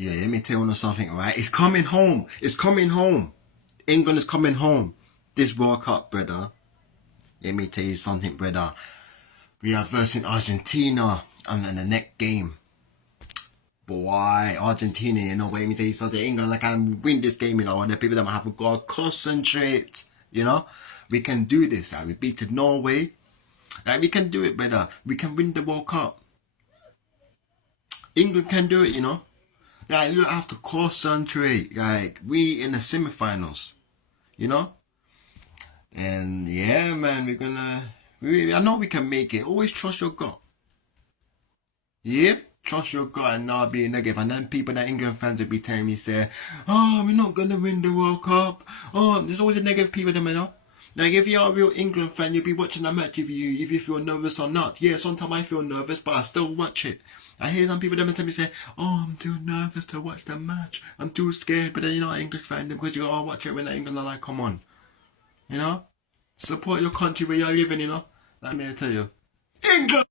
Yeah, let me tell you something, right? It's coming home. It's coming home. England is coming home. This World Cup, brother. Let me tell you something, brother. We are versing Argentina and in the next game. Boy, Argentina, you know, let me tell you something. England, like, can win this game, you know, and the people that have got to concentrate, you know. We can do this. Like, we beat Norway. Like, we can do it, brother. We can win the World Cup. England can do it, you know. Like, you have to concentrate. Like, we in the semi-finals, you know. And yeah, man, I know we can make it. Always trust your gut. Yeah? Trust your gut and not be negative. And then people that England fans will be telling me, say, oh, we're not going to win the World Cup. Oh, there's always a negative people, you know. Like, if you're a real England fan, you'll be watching the match if you feel nervous or not. Yeah, sometimes I feel nervous, but I still watch it. I hear some people that tell me say, oh, I'm too nervous to watch the match. I'm too scared. But then you're not an English fan because you go, oh, watch it when the England are like, come on. You know? Support your country where you're living, you know? Let me tell you. England!